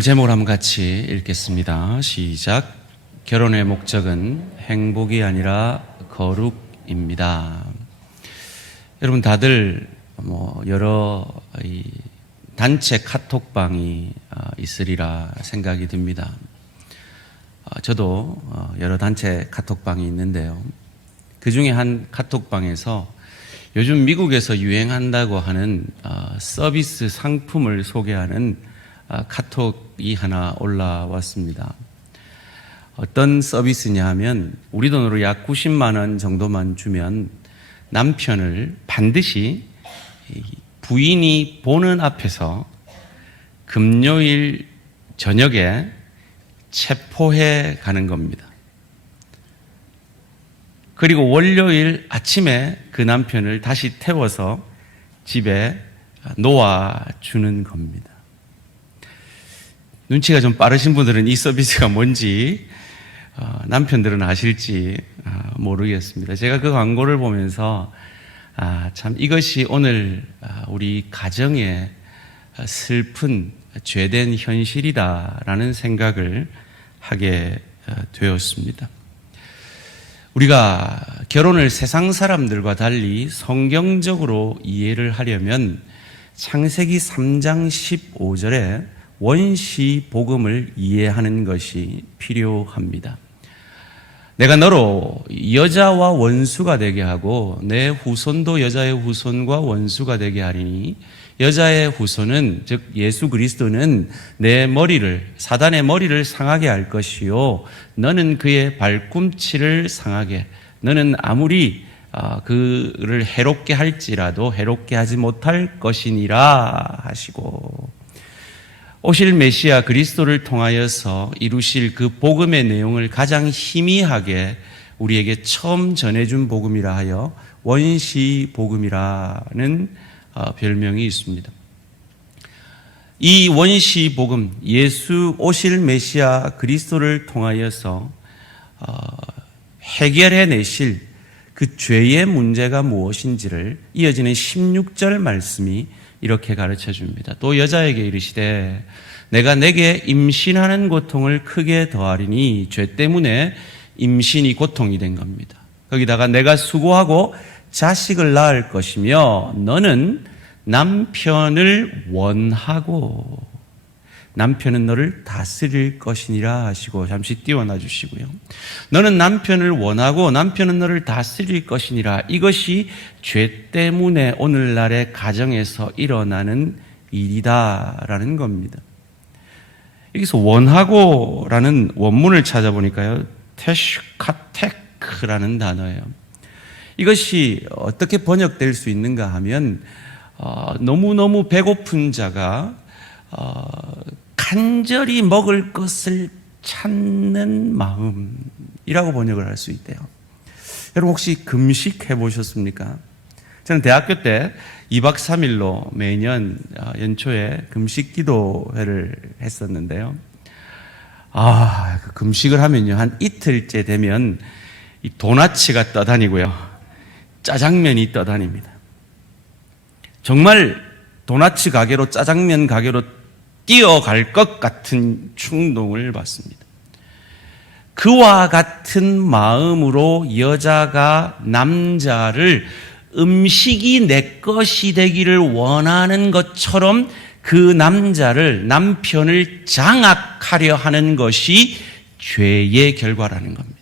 오늘 제목을 한번 같이 읽겠습니다. 시작. 결혼의 목적은 행복이 아니라 거룩입니다. 여러분 다들 여러 단체 카톡방이 있으리라 생각이 듭니다. 저도 여러 단체 카톡방이 있는데요. 그 중에 한 카톡방에서 요즘 미국에서 유행한다고 하는 서비스 상품을 소개하는 카톡이 하나 올라왔습니다. 어떤 서비스냐 하면 우리 돈으로 약 90만 원 정도만 주면 남편을 반드시 부인이 보는 앞에서 금요일 저녁에 체포해 가는 겁니다. 그리고 월요일 아침에 그 남편을 다시 태워서 집에 놓아주는 겁니다. 눈치가 좀 빠르신 분들은 이 서비스가 뭔지 남편들은 아실지 모르겠습니다. 제가 그 광고를 보면서 참 이것이 오늘 우리 가정의 슬픈 죄된 현실이다라는 생각을 하게 되었습니다. 우리가 결혼을 세상 사람들과 달리 성경적으로 이해를 하려면 창세기 3장 15절에 원시 복음을 이해하는 것이 필요합니다. 내가 너로 여자와 원수가 되게 하고 내 후손도 여자의 후손과 원수가 되게 하리니 여자의 후손은 즉 예수 그리스도는 내 머리를 사단의 머리를 상하게 할 것이요 너는 그의 발꿈치를 상하게 너는 아무리 그를 해롭게 할지라도 해롭게 하지 못할 것이니라 하시고 오실 메시아 그리스도를 통하여서 이루실 그 복음의 내용을 가장 희미하게 우리에게 처음 전해준 복음이라 하여 원시 복음이라는 별명이 있습니다. 이 원시 복음, 예수 오실 메시아 그리스도를 통하여서 해결해 내실 그 죄의 문제가 무엇인지를 이어지는 16절 말씀이 이렇게 가르쳐 줍니다. 또 여자에게 이르시되 내가 내게 임신하는 고통을 크게 더하리니 죄 때문에 임신이 고통이 된 겁니다. 거기다가 내가 수고하고 자식을 낳을 것이며 너는 남편을 원하고 남편은 너를 다스릴 것이니라 하시고 잠시 띄워놔 주시고요. 너는 남편을 원하고 남편은 너를 다스릴 것이니라. 이것이 죄 때문에 오늘날의 가정에서 일어나는 일이다라는 겁니다. 여기서 원하고라는 원문을 찾아보니까요. 테슈카테크라는 단어예요. 이것이 어떻게 번역될 수 있는가 하면 너무너무 배고픈 자가 간절히 먹을 것을 찾는 마음이라고 번역을 할 수 있대요. 여러분 혹시 금식 해보셨습니까? 저는 대학교 때 2박 3일로 매년 연초에 금식 기도회를 했었는데요. 그 금식을 하면요. 한 이틀째 되면 이 도나츠가 떠다니고요. 짜장면이 떠다닙니다. 정말 도나츠 가게로 짜장면 가게로 뛰어갈 것 같은 충동을 받습니다. 그와 같은 마음으로 여자가 남자를 음식이 내 것이 되기를 원하는 것처럼 그 남편을 장악하려 하는 것이 죄의 결과라는 겁니다.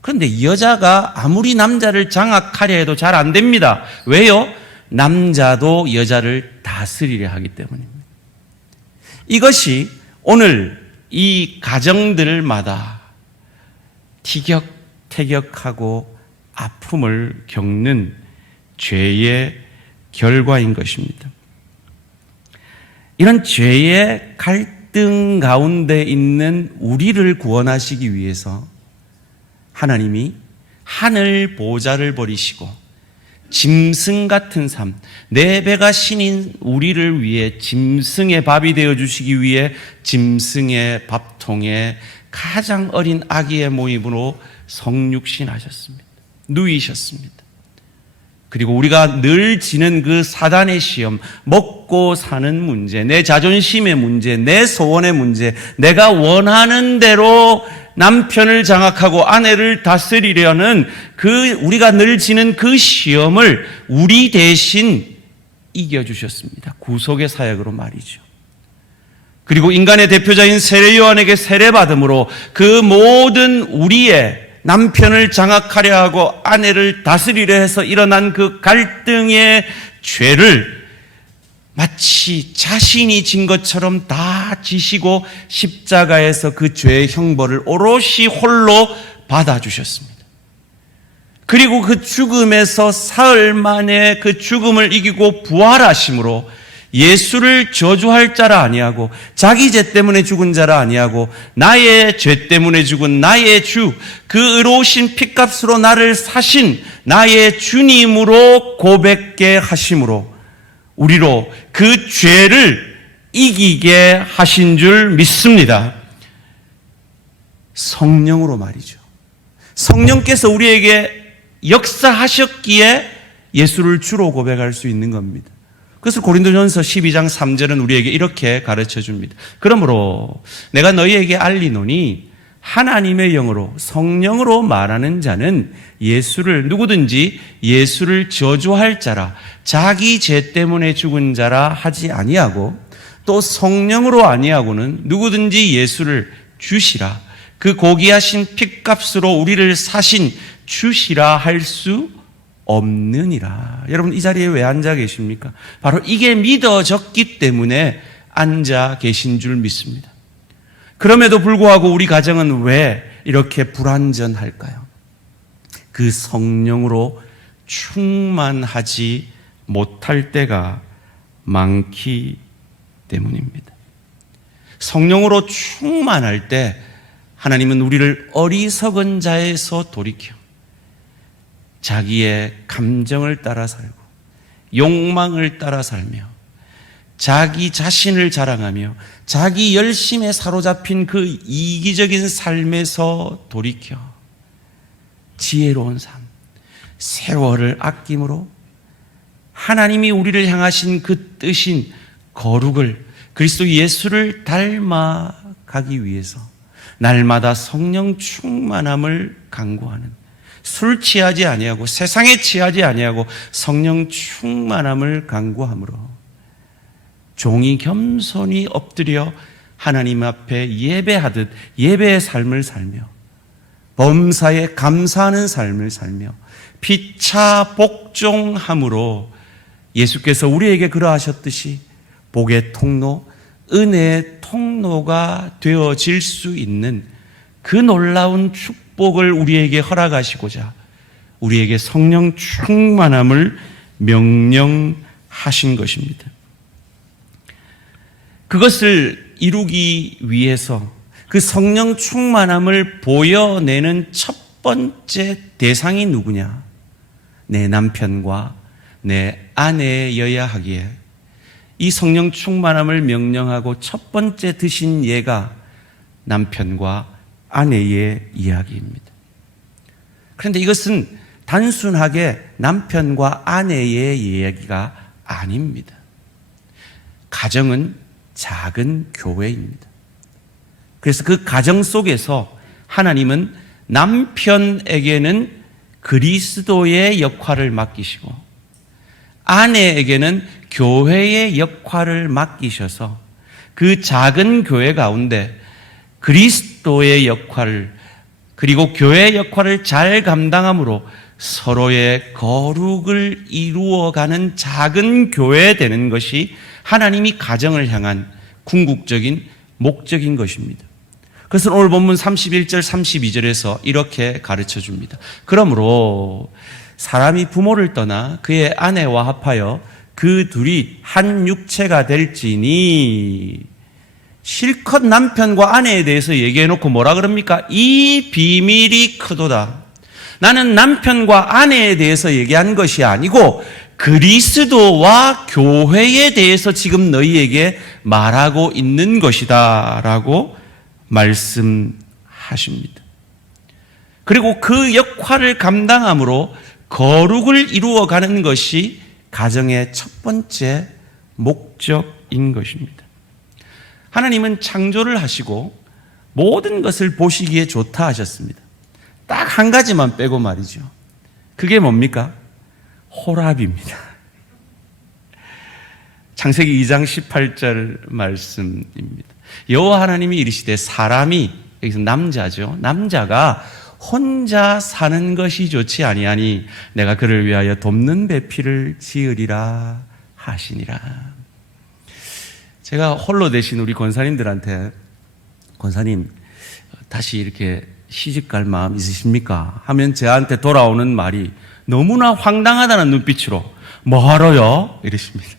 그런데 여자가 아무리 남자를 장악하려 해도 잘 안 됩니다. 왜요? 남자도 여자를 다스리려 하기 때문입니다. 이것이 오늘 이 가정들마다 티격태격하고 아픔을 겪는 죄의 결과인 것입니다. 이런 죄의 갈등 가운데 있는 우리를 구원하시기 위해서 하나님이 하늘 보좌를 버리시고 짐승 같은 삶, 내 배가 신인 우리를 위해 짐승의 밥이 되어주시기 위해 짐승의 밥통에 가장 어린 아기의 모임으로 성육신하셨습니다. 누이셨습니다. 그리고 우리가 늘 지는 그 사단의 시험, 먹고 사는 문제, 내 자존심의 문제, 내 소원의 문제, 내가 원하는 대로 남편을 장악하고 아내를 다스리려는 우리가 늘 지는 그 시험을 우리 대신 이겨주셨습니다. 구속의 사역으로 말이죠. 그리고 인간의 대표자인 세례 요한에게 세례받음으로 그 모든 우리의 남편을 장악하려 하고 아내를 다스리려 해서 일어난 그 갈등의 죄를 마치 자신이 진 것처럼 다 지시고 십자가에서 그 죄의 형벌을 오롯이 홀로 받아주셨습니다. 그리고 그 죽음에서 사흘 만에 그 죽음을 이기고 부활하심으로 예수를 저주할 자라 아니하고 자기 죄 때문에 죽은 자라 아니하고 나의 죄 때문에 죽은 나의 주, 그 의로우신 핏값으로 나를 사신 나의 주님으로 고백게 하심으로 우리로 그 죄를 이기게 하신 줄 믿습니다. 성령으로 말이죠. 성령께서 우리에게 역사하셨기에 예수를 주로 고백할 수 있는 겁니다. 그래서 고린도전서 12장 3절은 우리에게 이렇게 가르쳐 줍니다. 그러므로 내가 너희에게 알리노니 하나님의 영으로 성령으로 말하는 자는 누구든지 예수를 저주할 자라, 자기 죄 때문에 죽은 자라 하지 아니하고, 또 성령으로 아니하고는 누구든지 예수를 주시라, 그 고귀하신 핏값으로 우리를 사신 주시라 할 수 없느니라. 여러분, 이 자리에 왜 앉아 계십니까? 바로 이게 믿어졌기 때문에 앉아 계신 줄 믿습니다. 그럼에도 불구하고 우리 가정은 왜 이렇게 불완전할까요? 그 성령으로 충만하지 못할 때가 많기 때문입니다. 성령으로 충만할 때 하나님은 우리를 어리석은 자에서 돌이켜 자기의 감정을 따라 살고 욕망을 따라 살며 자기 자신을 자랑하며 자기 열심에 사로잡힌 그 이기적인 삶에서 돌이켜 지혜로운 삶, 세월을 아낌으로 하나님이 우리를 향하신 그 뜻인 거룩을, 그리스도 예수를 닮아가기 위해서 날마다 성령 충만함을 강구하는, 술 취하지 아니하고 세상에 취하지 아니하고 성령 충만함을 강구함으로 종이 겸손히 엎드려 하나님 앞에 예배하듯 예배의 삶을 살며 범사에 감사하는 삶을 살며 피차 복종함으로 예수께서 우리에게 그러하셨듯이 복의 통로, 은혜의 통로가 되어질 수 있는 그 놀라운 축복을 우리에게 허락하시고자 우리에게 성령 충만함을 명령하신 것입니다. 그것을 이루기 위해서 그 성령 충만함을 보여내는 첫 번째 대상이 누구냐? 내 남편과 내 아내여야 하기에 이 성령 충만함을 명령하고 첫 번째 드신 예가 남편과 아내의 이야기입니다. 그런데 이것은 단순하게 남편과 아내의 이야기가 아닙니다. 가정은 작은 교회입니다. 그래서 그 가정 속에서 하나님은 남편에게는 그리스도의 역할을 맡기시고 아내에게는 교회의 역할을 맡기셔서 그 작은 교회 가운데 그리스도의 역할을 그리고 교회의 역할을 잘 감당함으로 서로의 거룩을 이루어가는 작은 교회 되는 것이 하나님이 가정을 향한 궁극적인 목적인 것입니다. 그래서 오늘 본문 31절 32절에서 이렇게 가르쳐 줍니다. 그러므로 사람이 부모를 떠나 그의 아내와 합하여 그 둘이 한 육체가 될지니, 실컷 남편과 아내에 대해서 얘기해놓고 뭐라 그럽니까? 이 비밀이 크도다. 나는 남편과 아내에 대해서 얘기한 것이 아니고 그리스도와 교회에 대해서 지금 너희에게 말하고 있는 것이다 라고 말씀하십니다. 그리고 그 역할을 감당함으로 거룩을 이루어가는 것이 가정의 첫 번째 목적인 것입니다. 하나님은 창조를 하시고 모든 것을 보시기에 좋다 하셨습니다. 딱 한 가지만 빼고 말이죠. 그게 뭡니까? 호랍입니다. 창세기 2장 18절 말씀입니다. 여호와 하나님이 이르시되 사람이, 여기서 남자죠, 남자가 혼자 사는 것이 좋지 아니하니 내가 그를 위하여 돕는 배필을 지으리라 하시니라. 제가 홀로 되신 우리 권사님들한테, 권사님 다시 이렇게 시집갈 마음 있으십니까? 하면 저한테 돌아오는 말이 너무나 황당하다는 눈빛으로 뭐하러요? 이러십니다.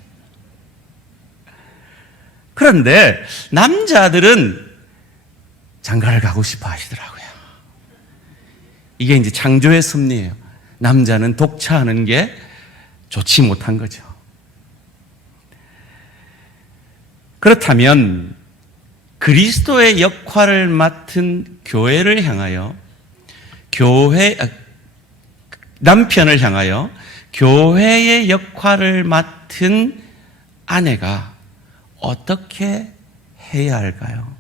그런데 남자들은 장가를 가고 싶어 하시더라고요. 이게 이제 창조의 섭리예요. 남자는 독차하는 게 좋지 못한 거죠. 그렇다면 그리스도의 역할을 맡은 교회를 향하여, 남편을 향하여 교회의 역할을 맡은 아내가 어떻게 해야 할까요?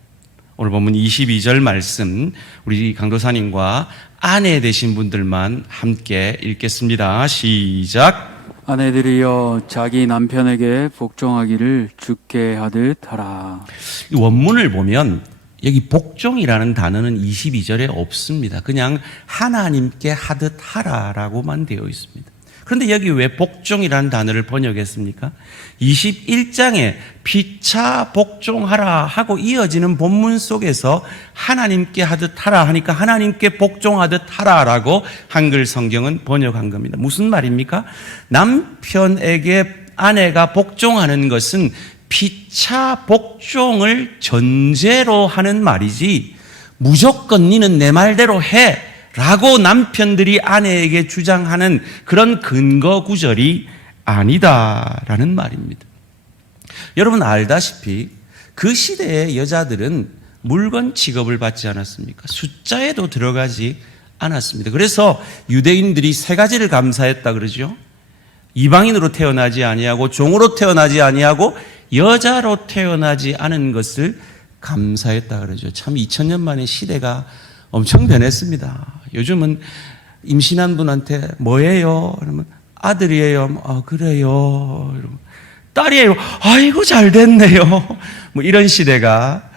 오늘 본문 22절 말씀, 우리 강도사님과 아내 되신 분들만 함께 읽겠습니다. 시작. 아내들이여 자기 남편에게 복종하기를 주께 하듯 하라. 원문을 보면 여기 복종이라는 단어는 22절에 없습니다. 그냥 하나님께 하듯 하라라고만 되어 있습니다. 그런데 여기 왜 복종이라는 단어를 번역했습니까? 21장에 피차 복종하라 하고 이어지는 본문 속에서 하나님께 하듯 하라 하니까 하나님께 복종하듯 하라라고 한글 성경은 번역한 겁니다. 무슨 말입니까? 남편에게 아내가 복종하는 것은 피차 복종을 전제로 하는 말이지 무조건 니는 내 말대로 해 라고 남편들이 아내에게 주장하는 그런 근거 구절이 아니다라는 말입니다. 여러분 알다시피 그 시대의 여자들은 물건 취급을 받지 않았습니까? 숫자에도 들어가지 않았습니다. 그래서 유대인들이 세 가지를 감사했다 그러죠. 이방인으로 태어나지 아니하고 종으로 태어나지 아니하고 여자로 태어나지 않은 것을 감사했다 그러죠. 참 2000년 만에 시대가 엄청 변했습니다. 요즘은 임신한 분한테 뭐예요? 그러면 아들이에요. 아, 그래요. 이러면 딸이에요. 아이고, 잘 됐네요. 뭐 이런 시대가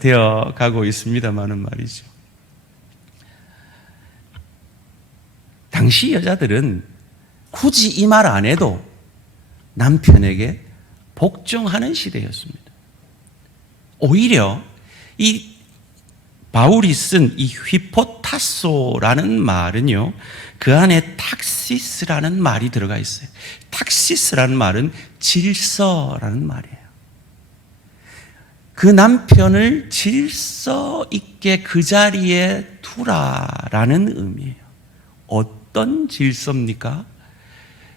되어 가고 있습니다만은 말이죠. 당시 여자들은 굳이 이 말 안 해도 남편에게 복종하는 시대였습니다. 오히려 이 바울이 쓴 이 휘포타소라는 말은요, 그 안에 탁시스라는 말이 들어가 있어요. 탁시스라는 말은 질서라는 말이에요. 그 남편을 질서 있게 그 자리에 두라라는 의미예요. 어떤 질서입니까?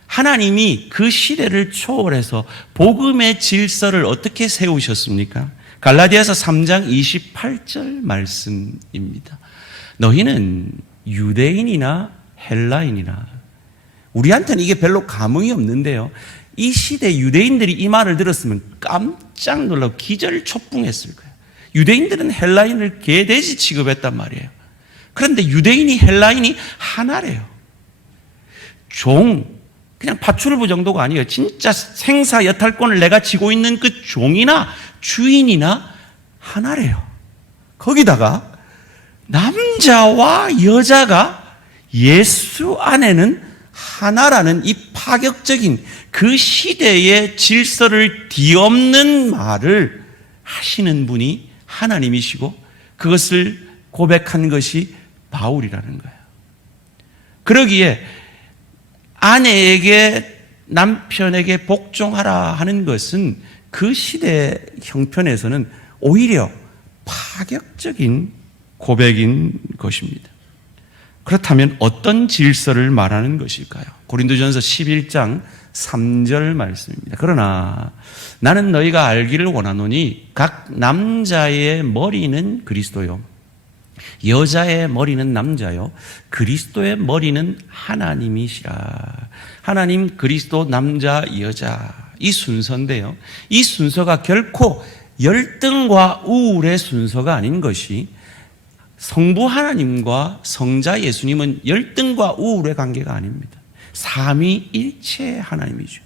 하나님이 그 시대를 초월해서 복음의 질서를 어떻게 세우셨습니까? 갈라디아서 3장 28절 말씀입니다. 너희는 유대인이나 헬라인이나, 우리한테는 이게 별로 감흥이 없는데요, 이 시대 유대인들이 이 말을 들었으면 깜짝 놀라고 기절초풍했을 거예요. 유대인들은 헬라인을 개돼지 취급했단 말이에요. 그런데 유대인이 헬라인이 하나래요. 그냥 파출부 정도가 아니에요. 진짜 생사 여탈권을 내가 쥐고 있는 그 종이나 주인이나 하나래요. 거기다가 남자와 여자가 예수 안에는 하나라는 이 파격적인 그 시대의 질서를 뒤엎는 말을 하시는 분이 하나님이시고 그것을 고백한 것이 바울이라는 거예요. 그러기에 아내에게 남편에게 복종하라 하는 것은 그 시대 형편에서는 오히려 파격적인 고백인 것입니다. 그렇다면 어떤 질서를 말하는 것일까요? 고린도전서 11장 3절 말씀입니다. 그러나 나는 너희가 알기를 원하노니 각 남자의 머리는 그리스도요 여자의 머리는 남자요, 그리스도의 머리는 하나님이시라. 하나님, 그리스도, 남자, 여자, 이 순서인데요, 이 순서가 결코 열등과 우울의 순서가 아닌 것이, 성부 하나님과 성자 예수님은 열등과 우울의 관계가 아닙니다. 삼위일체 하나님이죠.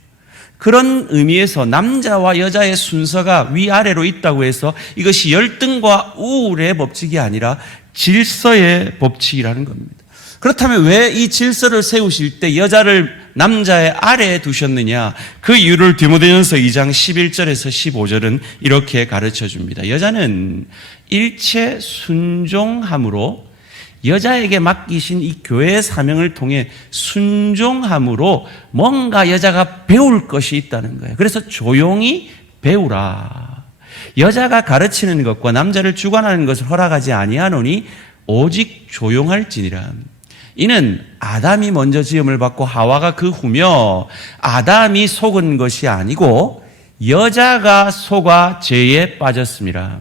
그런 의미에서 남자와 여자의 순서가 위아래로 있다고 해서 이것이 열등과 우울의 법칙이 아니라 질서의 법칙이라는 겁니다. 그렇다면 왜 이 질서를 세우실 때 여자를 남자의 아래에 두셨느냐? 그 이유를 디모데전서 2장 11절에서 15절은 이렇게 가르쳐 줍니다. 여자는 일체 순종함으로, 여자에게 맡기신 이 교회의 사명을 통해 순종함으로 뭔가 여자가 배울 것이 있다는 거예요. 그래서 조용히 배우라. 여자가 가르치는 것과 남자를 주관하는 것을 허락하지 아니하노니 오직 조용할지니라. 이는 아담이 먼저 지음을 받고 하와가 그 후며 아담이 속은 것이 아니고 여자가 속아 죄에 빠졌습니다.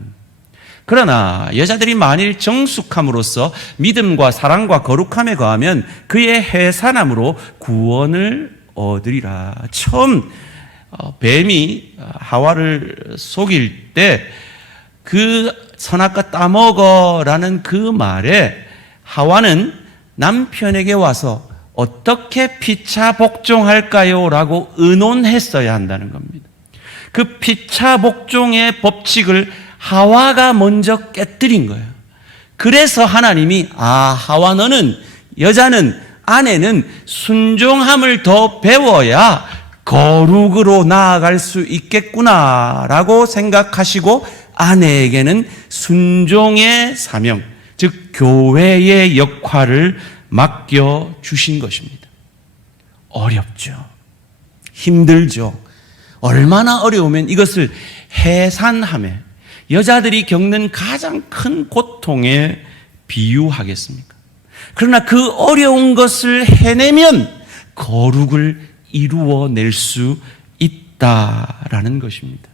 그러나 여자들이 만일 정숙함으로써 믿음과 사랑과 거룩함에 거하면 그의 해산함으로 구원을 얻으리라. 처음 뱀이 하와를 속일 때 그 선악과 따먹어라는 그 말에 하와는 남편에게 와서 어떻게 피차 복종할까요? 라고 의논했어야 한다는 겁니다. 그 피차 복종의 법칙을 하와가 먼저 깨뜨린 거예요. 그래서 하나님이 하와, 너는, 여자는, 아내는 순종함을 더 배워야 거룩으로 나아갈 수 있겠구나라고 생각하시고 아내에게는 순종의 사명, 즉 교회의 역할을 맡겨주신 것입니다. 어렵죠. 힘들죠. 얼마나 어려우면 이것을 해산하며 여자들이 겪는 가장 큰 고통에 비유하겠습니까? 그러나 그 어려운 것을 해내면 거룩을 이루어낼 수 있다라는 것입니다.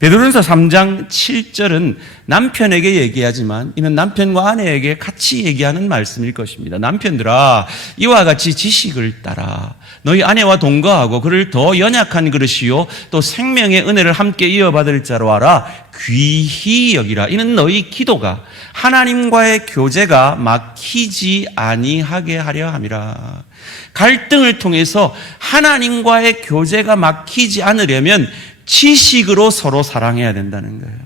베드로전서 3장 7절은 남편에게 얘기하지만 이는 남편과 아내에게 같이 얘기하는 말씀일 것입니다. 남편들아, 이와 같이 지식을 따라 너희 아내와 동거하고 그를 더 연약한 그릇이요 또 생명의 은혜를 함께 이어받을 자로 알아 귀히 여기라. 이는 너희 기도가 하나님과의 교제가 막히지 아니하게 하려 함이라. 갈등을 통해서 하나님과의 교제가 막히지 않으려면 지식으로 서로 사랑해야 된다는 거예요.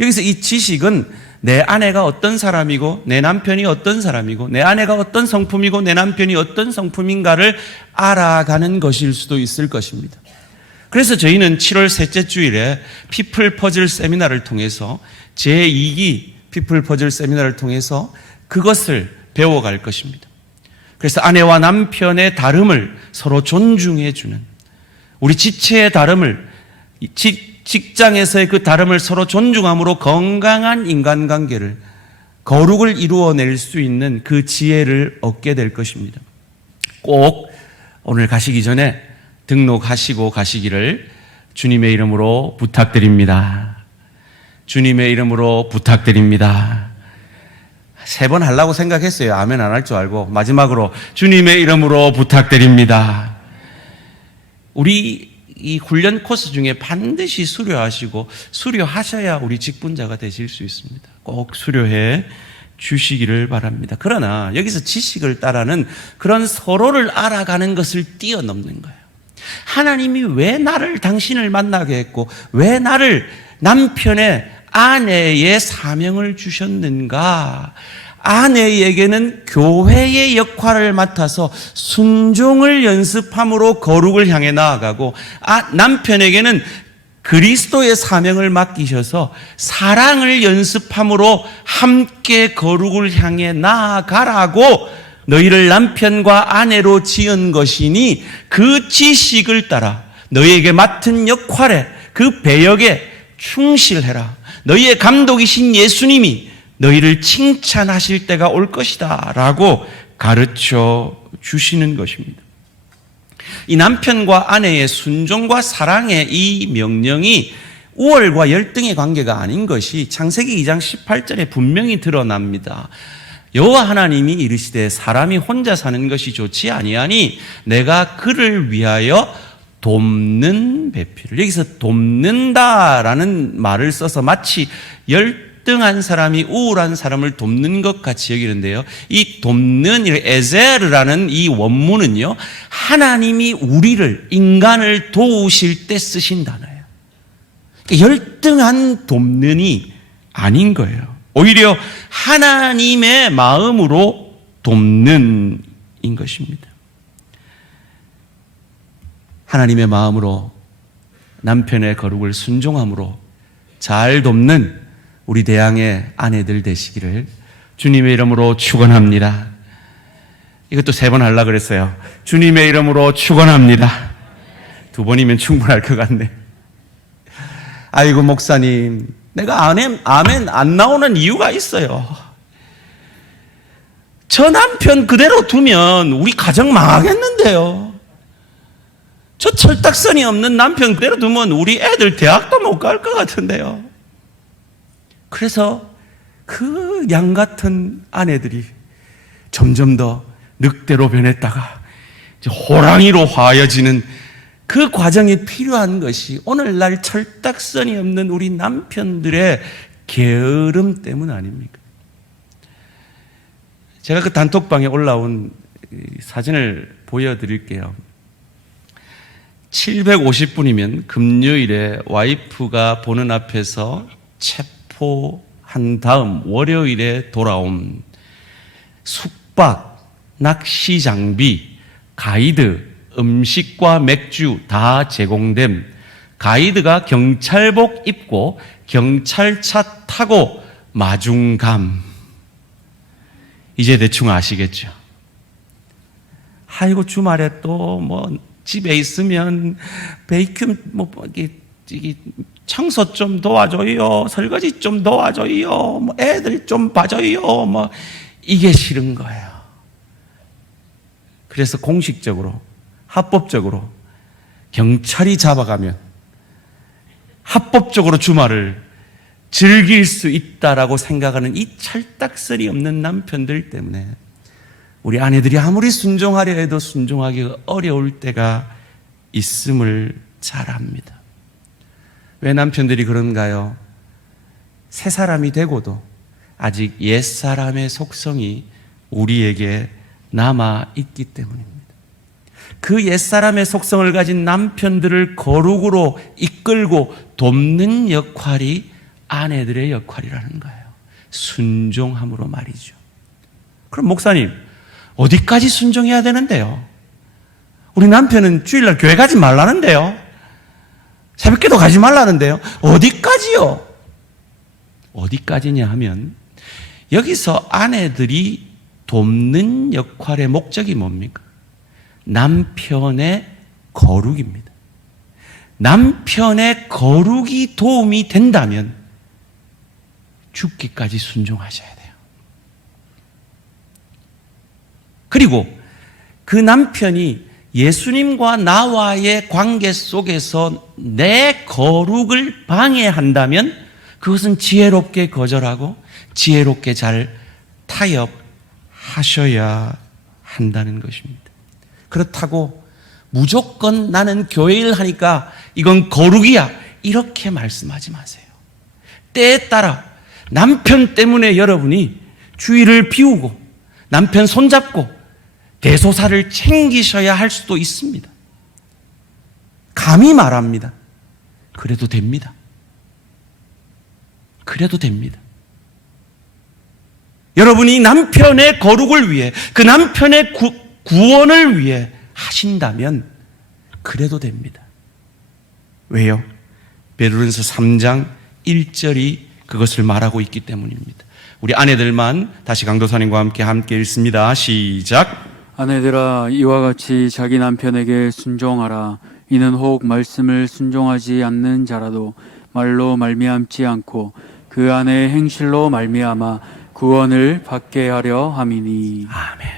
여기서 이 지식은 내 아내가 어떤 사람이고 내 남편이 어떤 사람이고 내 아내가 어떤 성품이고 내 남편이 어떤 성품인가를 알아가는 것일 수도 있을 것입니다. 그래서 저희는 7월 셋째 주일에 피플 퍼즐 세미나를 통해서 제2기 피플 퍼즐 세미나를 통해서 그것을 배워갈 것입니다. 그래서 아내와 남편의 다름을 서로 존중해 주는, 우리 지체의 다름을, 직장에서의 그 다름을 서로 존중함으로 건강한 인간관계를, 거룩을 이루어낼 수 있는 그 지혜를 얻게 될 것입니다. 꼭 오늘 가시기 전에 등록하시고 가시기를 주님의 이름으로 부탁드립니다. 주님의 이름으로 부탁드립니다. 3번 하려고 생각했어요. 아멘 안 할 줄 알고. 마지막으로 주님의 이름으로 부탁드립니다. 우리 이 훈련 코스 중에 반드시 수료하시고 수료하셔야 우리 직분자가 되실 수 있습니다. 꼭 수료해 주시기를 바랍니다. 그러나 여기서 지식을 따라는 그런 서로를 알아가는 것을 뛰어넘는 거예요. 하나님이 왜 나를, 당신을 만나게 했고 왜 나를 남편의, 아내의 사명을 주셨는가? 아내에게는 교회의 역할을 맡아서 순종을 연습함으로 거룩을 향해 나아가고, 남편에게는 그리스도의 사명을 맡기셔서 사랑을 연습함으로 함께 거룩을 향해 나아가라고 너희를 남편과 아내로 지은 것이니 그 지식을 따라 너희에게 맡은 역할에, 그 배역에 충실해라. 너희의 감독이신 예수님이 너희를 칭찬하실 때가 올 것이다 라고 가르쳐 주시는 것입니다. 이 남편과 아내의 순종과 사랑의 이 명령이 우월과 열등의 관계가 아닌 것이 창세기 2장 18절에 분명히 드러납니다. 여호와 하나님이 이르시되 사람이 혼자 사는 것이 좋지 아니하니 내가 그를 위하여 돕는 배필을, 여기서 돕는다라는 말을 써서 마치 열등한 사람이 우울한 사람을 돕는 것 같이 여기는데요. 이 돕는 에제르라는 이 원문은요, 하나님이 우리를, 인간을 도우실 때 쓰신 단어예요. 열등한 돕는이 아닌 거예요. 오히려 하나님의 마음으로 돕는 인 것입니다. 하나님의 마음으로 남편의 거룩을 순종함으로 잘 돕는 우리 대양의 아내들 되시기를 주님의 이름으로 축원합니다. 이것도 3번 하려고 그랬어요. 주님의 이름으로 축원합니다. 2번이면 충분할 것 같네. 아이고 목사님, 내가 아멘 안 나오는 이유가 있어요. 저 남편 그대로 두면 우리 가정 망하겠는데요. 저 철딱선이 없는 남편 그대로 두면 우리 애들 대학도 못 갈 것 같은데요. 그래서 그 양 같은 아내들이 점점 더 늑대로 변했다가 이제 호랑이로 화해지는 그 과정에 필요한 것이 오늘날 철딱선이 없는 우리 남편들의 게으름 때문 아닙니까? 제가 그 단톡방에 올라온 사진을 보여드릴게요. 750분이면 금요일에 와이프가 보는 앞에서 체포한 다음 월요일에 돌아온 숙박, 낚시 장비, 가이드, 음식과 맥주 다 제공됨. 가이드가 경찰복 입고 경찰차 타고 마중감. 이제 대충 아시겠죠? 아이고 주말에 또 뭐 집에 있으면 베이큐 청소 좀 도와줘요, 설거지 좀 도와줘요, 뭐 애들 좀 봐줘요, 뭐 이게 싫은 거예요. 그래서 공식적으로 합법적으로 경찰이 잡아가면 합법적으로 주말을 즐길 수 있다라고 생각하는 이 철딱서리 없는 남편들 때문에 우리 아내들이 아무리 순종하려 해도 순종하기가 어려울 때가 있음을 잘 압니다. 왜 남편들이 그런가요? 새 사람이 되고도 아직 옛 사람의 속성이 우리에게 남아 있기 때문입니다. 그 옛사람의 속성을 가진 남편들을 거룩으로 이끌고 돕는 역할이 아내들의 역할이라는 거예요. 순종함으로 말이죠. 그럼 목사님, 어디까지 순종해야 되는데요? 우리 남편은 주일날 교회 가지 말라는데요? 새벽기도 가지 말라는데요? 어디까지요? 어디까지냐 하면 여기서 아내들이 돕는 역할의 목적이 뭡니까? 남편의 거룩입니다. 남편의 거룩이 도움이 된다면 죽기까지 순종하셔야 돼요. 그리고 그 남편이 예수님과 나와의 관계 속에서 내 거룩을 방해한다면 그것은 지혜롭게 거절하고 지혜롭게 잘 타협하셔야 한다는 것입니다. 그렇다고 무조건 나는 교회 일 하니까 이건 거룩이야 이렇게 말씀하지 마세요. 때에 따라 남편 때문에 여러분이 주일을 비우고 남편 손잡고 대소사를 챙기셔야 할 수도 있습니다. 감히 말합니다. 그래도 됩니다. 그래도 됩니다. 여러분이 남편의 거룩을 위해 그 남편의 구원을 위해 하신다면 그래도 됩니다. 왜요? 베드로전서 3장 1절이 그것을 말하고 있기 때문입니다. 우리 아내들만 다시 강도사님과 함께 읽습니다. 시작. 아내들아, 이와 같이 자기 남편에게 순종하라. 이는 혹 말씀을 순종하지 않는 자라도 말로 말미암지 않고 그 안에 행실로 말미암아 구원을 받게 하려 함이니. 아멘.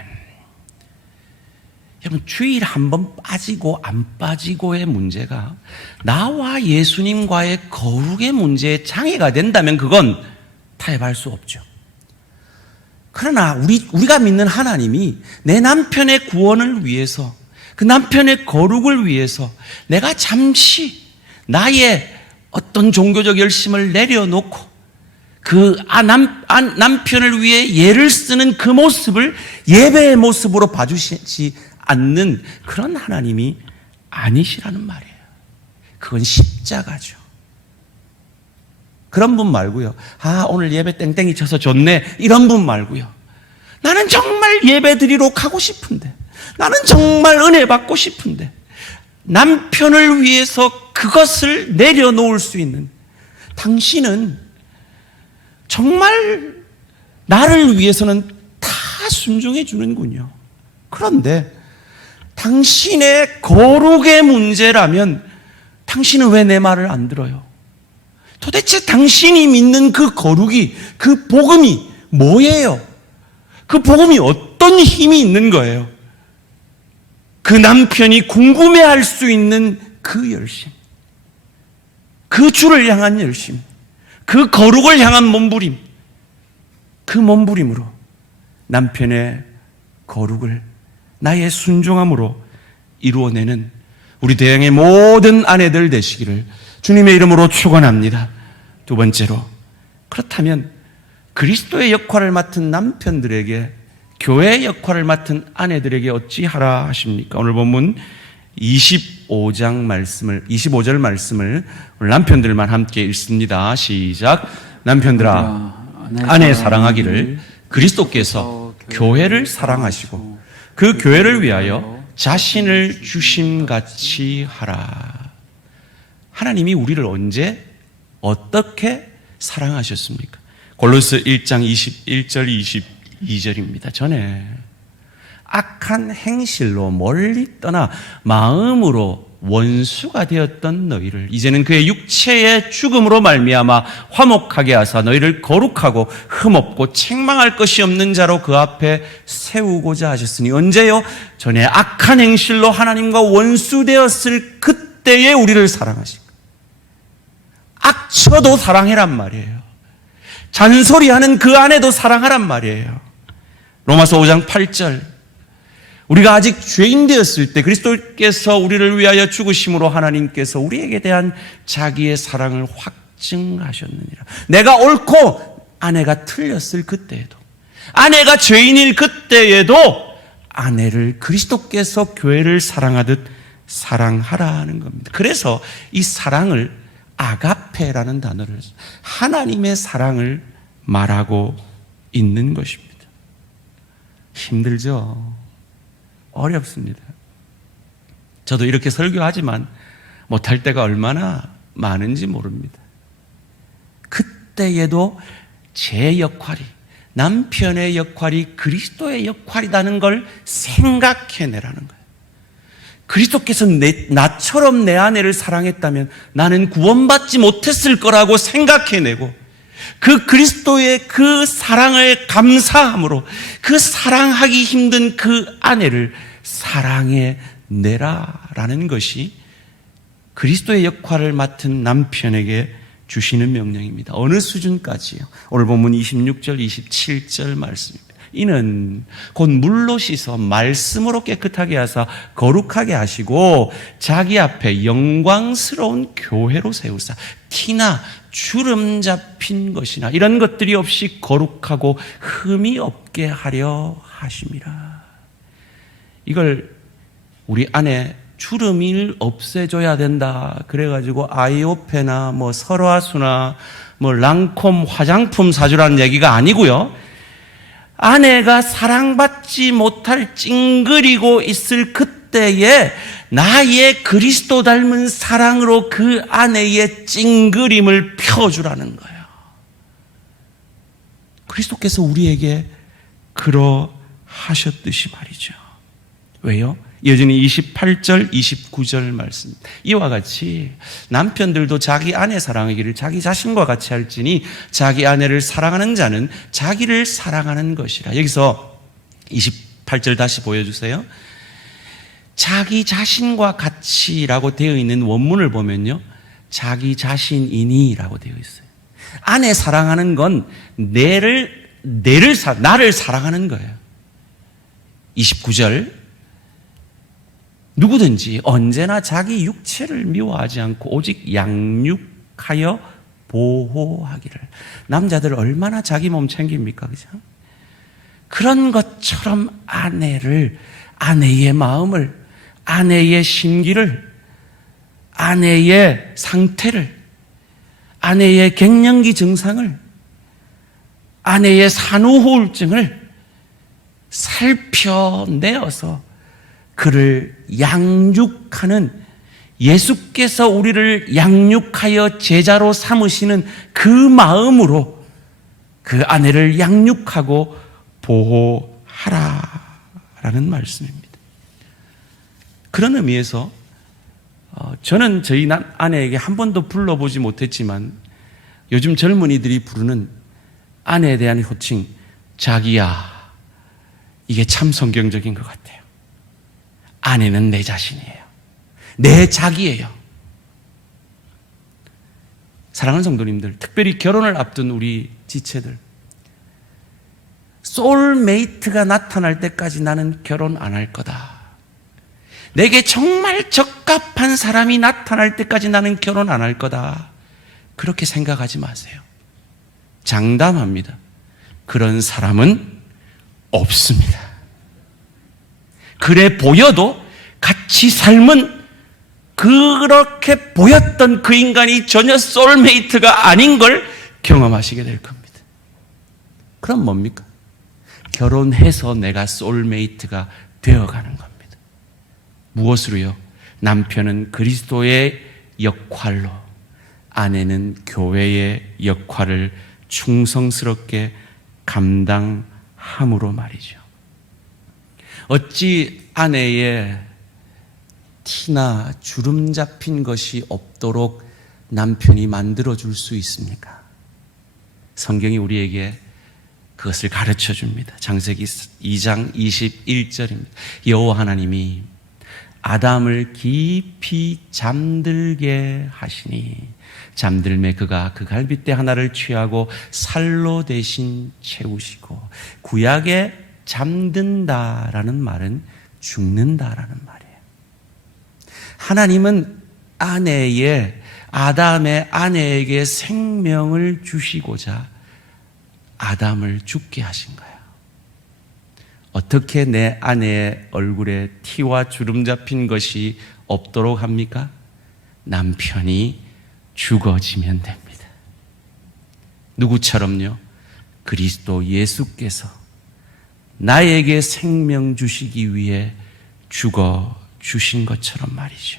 여러분, 주일 한 번 빠지고 안 빠지고의 문제가 나와 예수님과의 거룩의 문제에 장애가 된다면 그건 타협할 수 없죠. 그러나 우리가 믿는 하나님이 내 남편의 구원을 위해서, 그 남편의 거룩을 위해서 내가 잠시 나의 어떤 종교적 열심을 내려놓고 남편을 위해 예를 쓰는 그 모습을 예배의 모습으로 봐주시지 않는 그런 하나님이 아니시라는 말이에요. 그건 십자가죠. 그런 분 말고요. 오늘 예배 땡땡이 쳐서 좋네, 이런 분 말고요. 나는 정말 예배 드리러 가고 싶은데, 나는 정말 은혜 받고 싶은데, 남편을 위해서 그것을 내려놓을 수 있는 당신은 정말 나를 위해서는 다 순종해 주는군요. 그런데 당신의 거룩의 문제라면 당신은 왜 내 말을 안 들어요? 도대체 당신이 믿는 그 거룩이, 그 복음이 뭐예요? 그 복음이 어떤 힘이 있는 거예요? 그 남편이 궁금해할 수 있는 그 열심, 그 주를 향한 열심, 그 거룩을 향한 몸부림, 그 몸부림으로 남편의 거룩을 나의 순종함으로 이루어내는 우리 대양의 모든 아내들 되시기를 주님의 이름으로 축원합니다. 두 번째로, 그렇다면 그리스도의 역할을 맡은 남편들에게, 교회의 역할을 맡은 아내들에게 어찌하라 하십니까? 오늘 본문 25절 말씀을 오늘 남편들만 함께 읽습니다. 시작. 남편들아, 아내 사랑하기를 그리스도께서 교회를 사랑하시고 그 교회를 위하여 자신을 주심같이 하라. 하나님이 우리를 언제 어떻게 사랑하셨습니까? 골로새 1장 21절 22절입니다. 전에 악한 행실로 멀리 떠나 마음으로 원수가 되었던 너희를 이제는 그의 육체의 죽음으로 말미암아 화목하게 하사 너희를 거룩하고 흠없고 책망할 것이 없는 자로 그 앞에 세우고자 하셨으니, 언제요? 전에 악한 행실로 하나님과 원수되었을 그때에 우리를 사랑하시고, 악처도 사랑해란 말이에요. 잔소리하는 그 아내도 사랑하란 말이에요. 로마서 5장 8절, 우리가 아직 죄인 되었을 때 그리스도께서 우리를 위하여 죽으심으로 하나님께서 우리에게 대한 자기의 사랑을 확증하셨느니라. 내가 옳고 아내가 틀렸을 그때에도, 아내가 죄인일 그때에도 아내를 그리스도께서 교회를 사랑하듯 사랑하라는 겁니다. 그래서 이 사랑을 아가페라는 단어를, 하나님의 사랑을 말하고 있는 것입니다. 힘들죠? 어렵습니다. 저도 이렇게 설교하지만 못할 때가 얼마나 많은지 모릅니다. 그때에도 제 역할이, 남편의 역할이 그리스도의 역할이라는 걸 생각해내라는 거예요. 그리스도께서 나처럼 내 아내를 사랑했다면 나는 구원받지 못했을 거라고 생각해내고, 그 그리스도의 그 사랑을 감사함으로 그 사랑하기 힘든 그 아내를 사랑해내라라는 것이 그리스도의 역할을 맡은 남편에게 주시는 명령입니다. 어느 수준까지요? 오늘 본문 26절, 27절 말씀입니다. 이는 곧 물로 씻어 말씀으로 깨끗하게 하사 거룩하게 하시고 자기 앞에 영광스러운 교회로 세우사 티나 주름 잡힌 것이나 이런 것들이 없이 거룩하고 흠이 없게 하려 하심이라. 이걸 우리 안에 주름을 없애줘야 된다 그래가지고 아이오페나 뭐 설화수나 뭐 랑콤 화장품 사주라는 얘기가 아니고요, 아내가 사랑받지 못할 찡그리고 있을 그때에 나의 그리스도 닮은 사랑으로 그 아내의 찡그림을 펴주라는 거예요. 그리스도께서 우리에게 그러하셨듯이 말이죠. 왜요? 여전히 28절, 29절 말씀. 이와 같이 남편들도 자기 아내 사랑하기를 자기 자신과 같이 할지니 자기 아내를 사랑하는 자는 자기를 사랑하는 것이라. 여기서 28절 다시 보여주세요. 자기 자신과 같이라고 되어 있는 원문을 보면요, 자기 자신이니라고 되어 있어요. 아내 사랑하는 건 나를 사랑하는 거예요. 29절, 누구든지 언제나 자기 육체를 미워하지 않고 오직 양육하여 보호하기를. 남자들 얼마나 자기 몸 챙깁니까? 그죠? 그런 것처럼 아내의 마음을, 아내의 심기를, 아내의 상태를, 아내의 갱년기 증상을, 아내의 산후우울증을 살펴내어서 그를 양육하는, 예수께서 우리를 양육하여 제자로 삼으시는 그 마음으로 그 아내를 양육하고 보호하라라는 말씀입니다. 그런 의미에서 저는 저희 아내에게 한 번도 불러보지 못했지만 요즘 젊은이들이 부르는 아내에 대한 호칭, 자기야, 이게 참 성경적인 것 같아요. 아내는 내 자신이에요. 내 자기예요. 사랑하는 성도님들, 특별히 결혼을 앞둔 우리 지체들, 소울메이트가 나타날 때까지 나는 결혼 안 할 거다. 내게 정말 적합한 사람이 나타날 때까지 나는 결혼 안 할 거다. 그렇게 생각하지 마세요. 장담합니다. 그런 사람은 없습니다. 그래 보여도 같이 삶은 그렇게 보였던 그 인간이 전혀 소울메이트가 아닌 걸 경험하시게 될 겁니다. 그럼 뭡니까? 결혼해서 내가 소울메이트가 되어가는 겁니다. 무엇으로요? 남편은 그리스도의 역할로, 아내는 교회의 역할을 충성스럽게 감당함으로 말이죠. 어찌 아내의 티나 주름 잡힌 것이 없도록 남편이 만들어줄 수 있습니까? 성경이 우리에게 그것을 가르쳐 줍니다. 창세기 2장 21절입니다. 여호와 하나님이 아담을 깊이 잠들게 하시니 잠들매 그가 그 갈빗대 하나를 취하고 살로 대신 채우시고, 구약에 잠든다라는 말은 죽는다라는 말이에요. 하나님은 아담의 아내에게 생명을 주시고자 아담을 죽게 하신 거예요. 어떻게 내 아내의 얼굴에 티와 주름 잡힌 것이 없도록 합니까? 남편이 죽어지면 됩니다. 누구처럼요? 그리스도 예수께서 나에게 생명 주시기 위해 죽어 주신 것처럼 말이죠.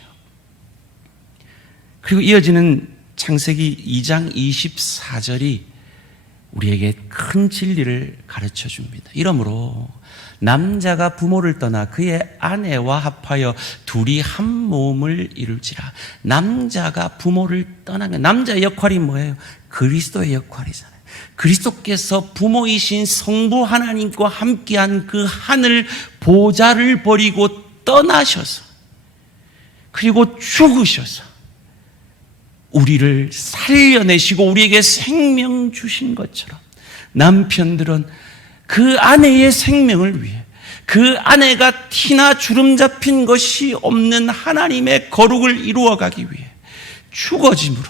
그리고 이어지는 창세기 2장 24절이 우리에게 큰 진리를 가르쳐 줍니다. 이러므로 남자가 부모를 떠나 그의 아내와 합하여 둘이 한 몸을 이룰지라. 남자가 부모를 떠나면 남자의 역할이 뭐예요? 그리스도의 역할이잖아요. 그리스도께서 부모이신 성부 하나님과 함께한 그 하늘 보좌를 버리고 떠나셔서, 그리고 죽으셔서 우리를 살려내시고 우리에게 생명 주신 것처럼 남편들은 그 아내의 생명을 위해, 그 아내가 티나 주름 잡힌 것이 없는 하나님의 거룩을 이루어가기 위해 죽어짐으로,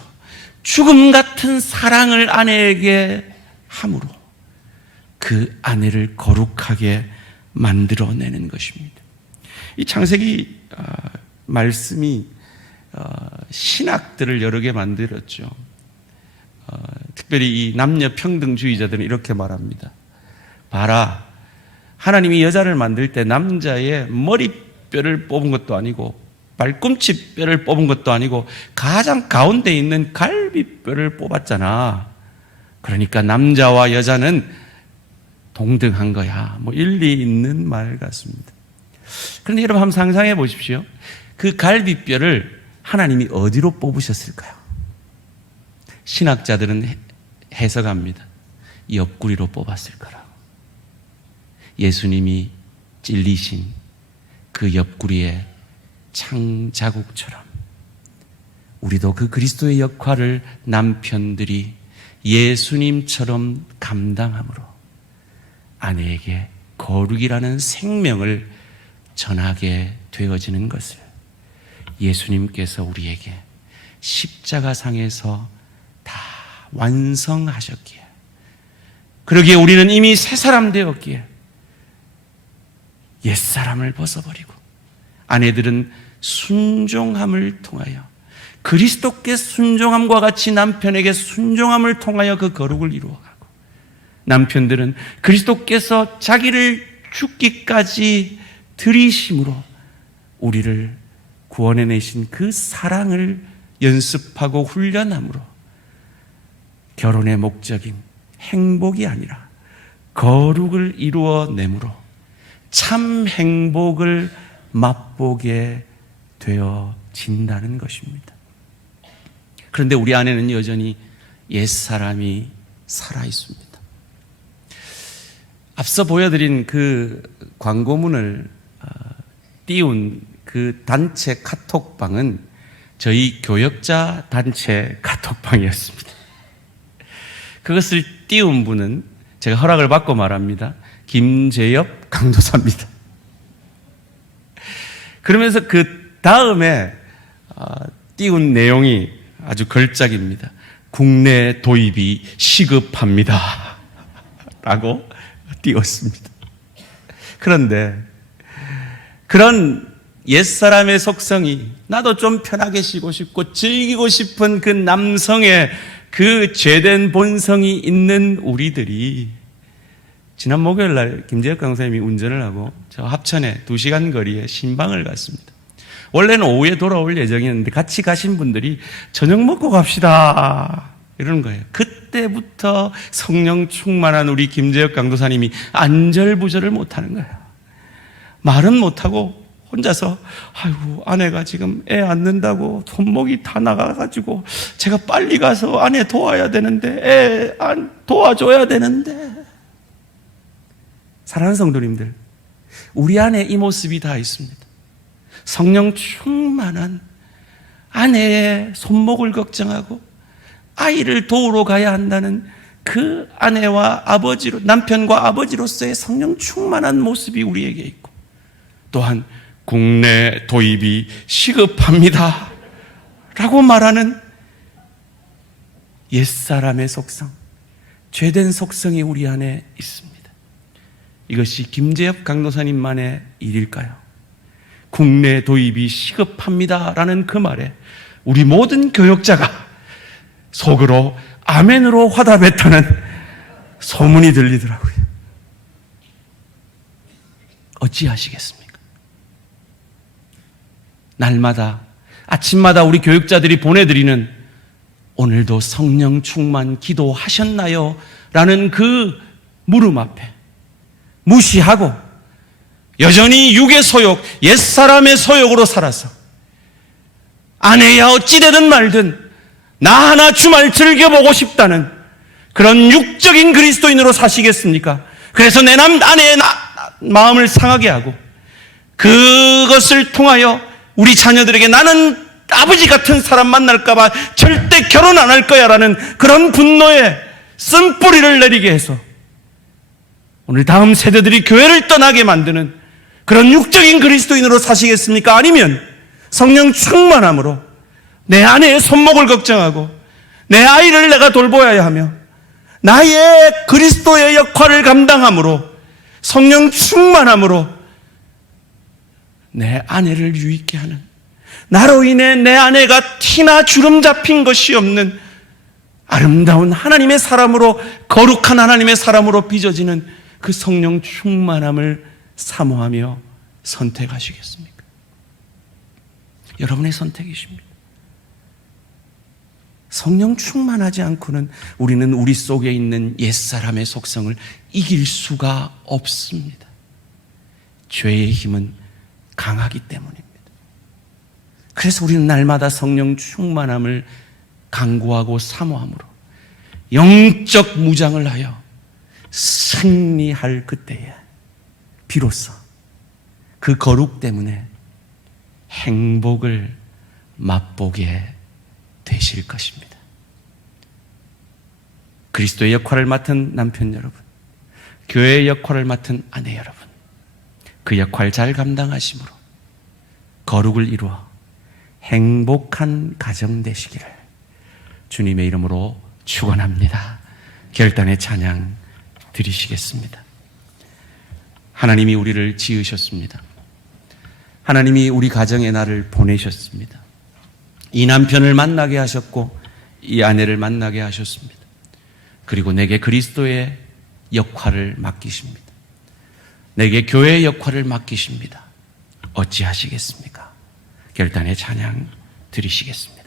죽음 같은 사랑을 아내에게 함으로 그 아내를 거룩하게 만들어내는 것입니다. 이 창세기 말씀이 신학들을 여러 개 만들었죠. 특별히 이 남녀 평등주의자들은 이렇게 말합니다. 봐라, 하나님이 여자를 만들 때 남자의 머리뼈를 뽑은 것도 아니고 발꿈치뼈를 뽑은 것도 아니고 가장 가운데 있는 갈비뼈를 뽑았잖아. 그러니까 남자와 여자는 동등한 거야. 뭐 일리 있는 말 같습니다. 그런데 여러분 한번 상상해 보십시오. 그 갈비뼈를 하나님이 어디로 뽑으셨을까요? 신학자들은 해석합니다. 옆구리로 뽑았을 거라고. 예수님이 찔리신 그 옆구리에 창자국처럼 우리도 그 그리스도의 역할을 남편들이 예수님처럼 감당함으로 아내에게 거룩이라는 생명을 전하게 되어지는 것을 예수님께서 우리에게 십자가상에서 다 완성하셨기에, 그러기에 우리는 이미 새 사람 되었기에 옛사람을 벗어버리고 아내들은 순종함을 통하여 그리스도께 순종함과 같이 남편에게 순종함을 통하여 그 거룩을 이루어가고, 남편들은 그리스도께서 자기를 죽기까지 들이심으로 우리를 구원해내신 그 사랑을 연습하고 훈련함으로 결혼의 목적인 행복이 아니라 거룩을 이루어내므로 참 행복을 맛보게 되어진다는 것입니다. 그런데 우리 안에는 여전히 옛사람이 살아있습니다. 앞서 보여드린 그 광고문을 띄운 그 단체 카톡방은 저희 교역자 단체 카톡방이었습니다. 그것을 띄운 분은 제가 허락을 받고 말합니다. 김재엽 강도사입니다. 그러면서 그 다음에 띄운 내용이 아주 걸작입니다. 국내 도입이 시급합니다 라고 띄웠습니다. 그런데 그런 옛사람의 속성이, 나도 좀 편하게 쉬고 싶고 즐기고 싶은 그 남성의 그 죄된 본성이 있는 우리들이, 지난 목요일 날 김재혁 강사님이 운전을 하고 저 합천에 2시간 거리에 신방을 갔습니다. 원래는 오후에 돌아올 예정이었는데 같이 가신 분들이 저녁 먹고 갑시다 이러는 거예요. 그때부터 성령 충만한 우리 김재혁 강도사님이 안절부절을 못하는 거예요. 말은 못하고 혼자서 아이고 아내가 지금 애 안는다고 손목이 다 나가가지고 제가 빨리 가서 아내 도와야 되는데, 애 도와줘야 되는데. 사랑하는 성도님들, 우리 안에 이 모습이 다 있습니다. 성령 충만한 아내의 손목을 걱정하고 아이를 도우러 가야 한다는 그 아내와 아버지로, 남편과 아버지로서의 성령 충만한 모습이 우리에게 있고, 또한 국내 도입이 시급합니다 라고 말하는 옛사람의 속성, 죄된 속성이 우리 안에 있습니다. 이것이 김재엽 강도사님만의 일일까요? 국내 도입이 시급합니다 라는 그 말에 우리 모든 교역자가 속으로 아멘으로 화답했다는 소문이 들리더라고요. 어찌하시겠습니까? 날마다 아침마다 우리 교육자들이 보내드리는 오늘도 성령 충만 기도하셨나요? 라는 그 물음 앞에 무시하고 여전히 육의 소욕, 옛사람의 소욕으로 살아서 아내야 어찌되든 말든 나 하나 주말 즐겨보고 싶다는 그런 육적인 그리스도인으로 사시겠습니까? 그래서 내 아내의 마음을 상하게 하고 그것을 통하여 우리 자녀들에게 나는 아버지 같은 사람 만날까봐 절대 결혼 안 할 거야 라는 그런 분노의 쓴뿌리를 내리게 해서 오늘 다음 세대들이 교회를 떠나게 만드는 그런 육적인 그리스도인으로 사시겠습니까? 아니면 성령 충만함으로 내 아내의 손목을 걱정하고 내 아이를 내가 돌보아야 하며 나의 그리스도의 역할을 감당함으로 성령 충만함으로 내 아내를 유익게 하는, 나로 인해 내 아내가 티나 주름 잡힌 것이 없는 아름다운 하나님의 사람으로, 거룩한 하나님의 사람으로 빚어지는 그 성령 충만함을 사모하며 선택하시겠습니까? 여러분의 선택이십니다. 성령 충만하지 않고는 우리는 우리 속에 있는 옛사람의 속성을 이길 수가 없습니다. 죄의 힘은 강하기 때문입니다. 그래서 우리는 날마다 성령 충만함을 간구하고 사모함으로 영적 무장을 하여 승리할 그때에 비로소 그 거룩 때문에 행복을 맛보게 되실 것입니다. 그리스도의 역할을 맡은 남편 여러분, 교회의 역할을 맡은 아내 여러분, 그 역할 잘 감당하심으로 거룩을 이루어 행복한 가정 되시기를 주님의 이름으로 축원합니다. 결단의 찬양 드리시겠습니다. 하나님이 우리를 지으셨습니다. 하나님이 우리 가정에 나를 보내셨습니다. 이 남편을 만나게 하셨고 이 아내를 만나게 하셨습니다. 그리고 내게 그리스도의 역할을 맡기십니다. 내게 교회의 역할을 맡기십니다. 어찌하시겠습니까? 결단의 찬양 드리시겠습니다.